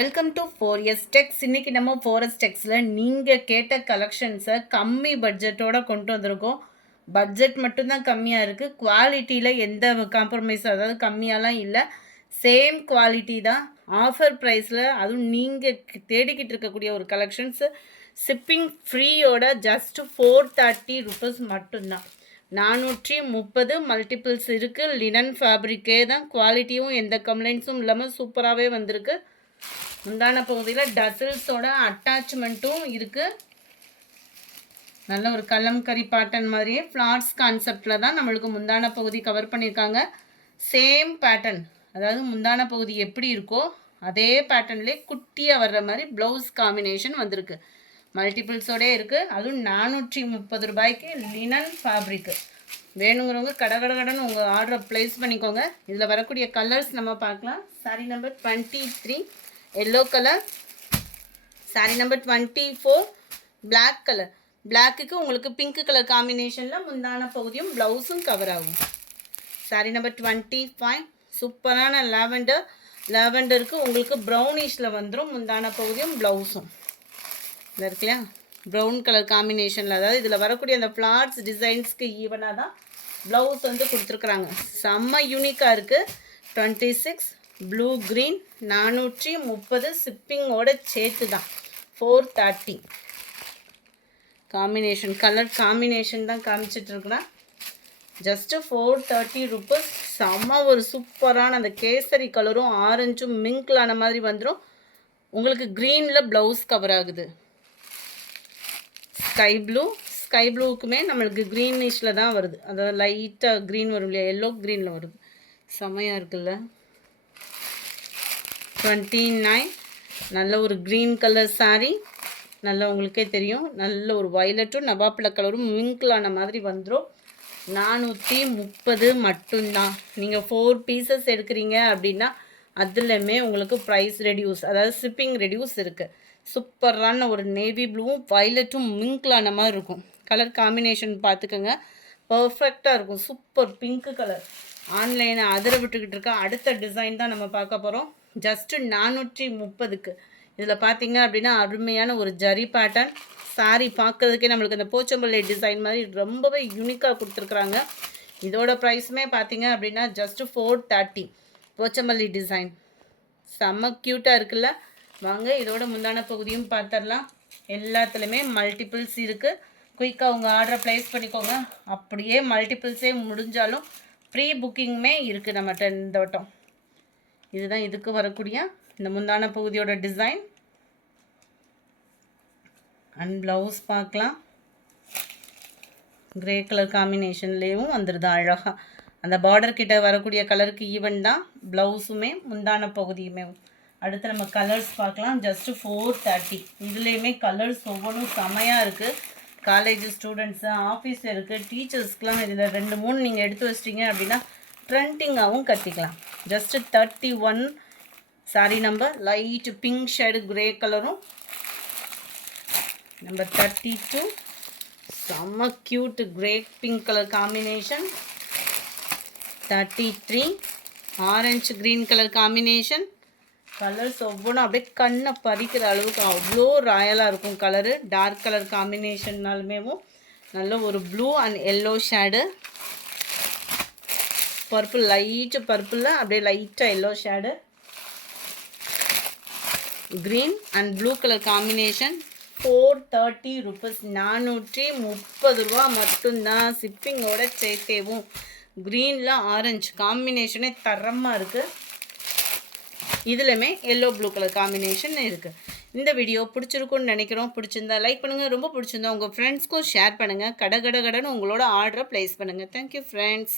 Welcome to 4S Techs. இன்னைக்கு நம்ம 4S Techsல நீங்கள் கேட்ட கலெக்ஷன்ஸை கம்மி பட்ஜெட்டோட கொண்டு வந்திருக்கோம். பட்ஜெட் மட்டும்தான் கம்மியாக இருக்குது, குவாலிட்டியில் எந்த காம்ப்ரமைஸ் அதாவது கம்மியாலாம் இல்லை, சேம் குவாலிட்டி தான், ஆஃபர் ப்ரைஸில். அதுவும் நீங்கள் தேடிக்கிட்டு இருக்கக்கூடிய ஒரு கலெக்ஷன்ஸு ஷிப்பிங் ஃப்ரீயோட ஜஸ்ட் 430 ருபீஸ் மட்டும்தான். 430 மல்டிபிள்ஸ் இருக்குது. லினன் ஃபேப்ரிக்கே தான், குவாலிட்டியும் எந்த கம்ப்ளைண்ட்ஸும் இல்லாமல் சூப்பராகவே வந்திருக்கு. முந்தான பகுதியில் டசில்ஸோட அட்டாச்மெண்ட்டும் இருக்குது. நல்ல ஒரு கலம்கரி பேட்டர்ன் மாதிரியே ஃப்ளார்ஸ் கான்செப்டில் தான் நம்மளுக்கு முந்தான பகுதி கவர் பண்ணியிருக்காங்க. சேம் பேட்டர்ன், அதாவது முந்தான பகுதி எப்படி இருக்கோ அதே பேட்டர்ன்லேயே குட்டியாக வர்ற மாதிரி ப்ளவுஸ் காம்பினேஷன் வந்திருக்கு. மல்டிபிள்ஸோடே இருக்குது. அதுவும் 430 ரூபாய்க்கு லினன் ஃபேப்ரிக்கு. வேணுங்கிறவங்க கடன்னு உங்கள் ஆர்டரை ப்ளேஸ் பண்ணிக்கோங்க. இதில் வரக்கூடிய கலர்ஸ் நம்ம பார்க்கலாம். Sari number 23 yellow colour, sari number 24 black colour. பிளாக்குக்கு உங்களுக்கு பிங்க் கலர் காம்பினேஷனில் முந்தான பகுதியும் ப்ளவுஸும் கவர் ஆகும். சாரி நம்பர் 25 சூப்பரான லாவெண்டருக்கு உங்களுக்கு ப்ரௌனிஷில் வந்துடும் முந்தான பகுதியும் ப்ளவுஸும். இதில் இருக்கு இல்லையா ப்ரௌன் கலர் காம்பினேஷனில், அதாவது இதில் வரக்கூடிய அந்த ஃப்ளார்ஸ் டிசைன்ஸ்க்கு ஈவனாக தான் ப்ளவுஸ் வந்து கொடுத்துருக்குறாங்க. செம்ம யூனிக்காக இருக்குது. 26 ப்ளூ க்ரீன் 430 ஷிப்பிங்கோட சேர்த்து தான் 430. காம்பினேஷன் கலர் காம்பினேஷன் தான் காமிச்சிட்ருக்குறேன். Just 430 rupees. செம்ம ஒரு சூப்பரான அந்த கேசரி கலரும் ஆரஞ்சும் மிங்க்லான மாதிரி வந்துடும். உங்களுக்கு க்ரீனில் ப்ளவுஸ் கவர் ஆகுது. ஸ்கை ப்ளூவுக்குமே நம்மளுக்கு க்ரீனிஷில் தான் வருது, அதாவது லைட்டாக க்ரீன் வரும் இல்லையா, எல்லோ க்ரீனில் வருது. செம்மையாக இருக்குல்ல. 29 நல்ல ஒரு க்ரீன் கலர் சாரீ. நல்ல உங்களுக்கே தெரியும், நல்ல ஒரு வயலட்டும் நவாப்பிள கலரும் மிங்கிளான மாதிரி வந்துடும். 430 மட்டும்தான். நீங்கள் 4 பீசஸ் எடுக்கிறீங்க அப்படின்னா அதுலேயுமே உங்களுக்கு ப்ரைஸ் ரெடியூஸ், அதாவது ஷிப்பிங் ரெடியூஸ் இருக்குது. சூப்பரான ஒரு நேவி ப்ளூவும் வயலட்டும் மிங்கிளான மாதிரி இருக்கும். கலர் காம்பினேஷன் பார்த்துக்கோங்க, பர்ஃபெக்டாக இருக்கும். Super pink colour. ஆன்லைனை அதிர விட்டுக்கிட்டு இருக்க அடுத்த டிசைன் தான் நம்ம பார்க்க போகிறோம். ஜஸ்ட்டு 430க்கு. இதில் பார்த்தீங்க அப்படின்னா அருமையான ஒரு ஜரி பேட்டர்ன் சாரீ. பார்க்குறதுக்கே நம்மளுக்கு அந்த போச்சம்பள்ளி டிசைன் மாதிரி ரொம்பவே யூனிக்காக கொடுத்துருக்குறாங்க. இதோட ப்ரைஸுமே பார்த்தீங்க அப்படின்னா ஜஸ்ட்டு 430. போச்சம்பள்ளி டிசைன் செம்ம க்யூட்டாக இருக்குல்ல. வாங்க இதோட முந்தான பகுதியும் பார்த்துடலாம். எல்லாத்துலேயுமே மல்டிபிள்ஸ் இருக்குது. குயிக்காக உங்கள் ஆர்டரை ப்ளேஸ் பண்ணிக்கோங்க. அப்படியே மல்டிபிள்ஸே முடிஞ்சாலும் ப்ரீ புக்கிங்குமே இருக்குது நம்மகிட்ட இந்த வட்டம். இதுதான் இதுக்கு வரக்கூடிய இந்த முந்தான பகுதியோட டிசைன். அண்ட் ப்ளவுஸ் பார்க்கலாம். கிரே கலர் காம்பினேஷன்லேயும் வந்துடுது அழகாக. அந்த பார்டர் கிட்ட வரக்கூடிய கலருக்கு ஈவன் தான் ப்ளவுஸுமே முந்தான பகுதியுமே. அடுத்து நம்ம கலர்ஸ் பார்க்கலாம். ஜஸ்ட்டு 430. இதுலேயுமே கலர்ஸ் ஒவ்வொன்றும் செமையாக இருக்குது. காலேஜ் ஸ்டூடெண்ட்ஸு, ஆஃபீஸ் இருக்குது, டீச்சர்ஸ்க்கெலாம் இதில் 2-3 நீங்கள் எடுத்து வச்சிட்டிங்க அப்படின்னா ட்ரெண்டிங்காகவும் கட்டிக்கலாம். Just 31 sorry number light pink shade grey கலரும். நம்பர் 32 செம்ம cute grey pink colour combination. 33 orange green colour combination. Colours ஒவ்வொன்றும் அப்படியே கண்ணை பறிக்கிற அளவுக்கு அவ்வளோ ராயலாக இருக்கும் கலரு. டார்க் கலர் காம்பினேஷன்னாலுமேவும் நல்ல ஒரு blue and yellow shade. Purple, light பர்பிளில் அப்படியே லைட்டாக yellow shade. Green and blue colour combination. 430 rupees. 430 ரூபா மட்டும்தான் ஷிப்பிங்கோட சேர்த்தேவும். க்ரீனில் ஆரஞ்சு காம்பினேஷனே தரமாக இருக்குது. இதுலையுமே எல்லோ ப்ளூ கலர் காம்பினேஷன் இருக்குது. இந்த வீடியோ பிடிச்சிருக்குன்னு நினைக்கிறோம். பிடிச்சிருந்தா லைக் பண்ணுங்கள், ரொம்ப பிடிச்சிருந்தா உங்கள் ஃப்ரெண்ட்ஸ்க்கும் ஷேர் பண்ணுங்கள். கடன்னு உங்களோட ஆர்டரை ப்ளேஸ் பண்ணுங்கள். Thank you friends.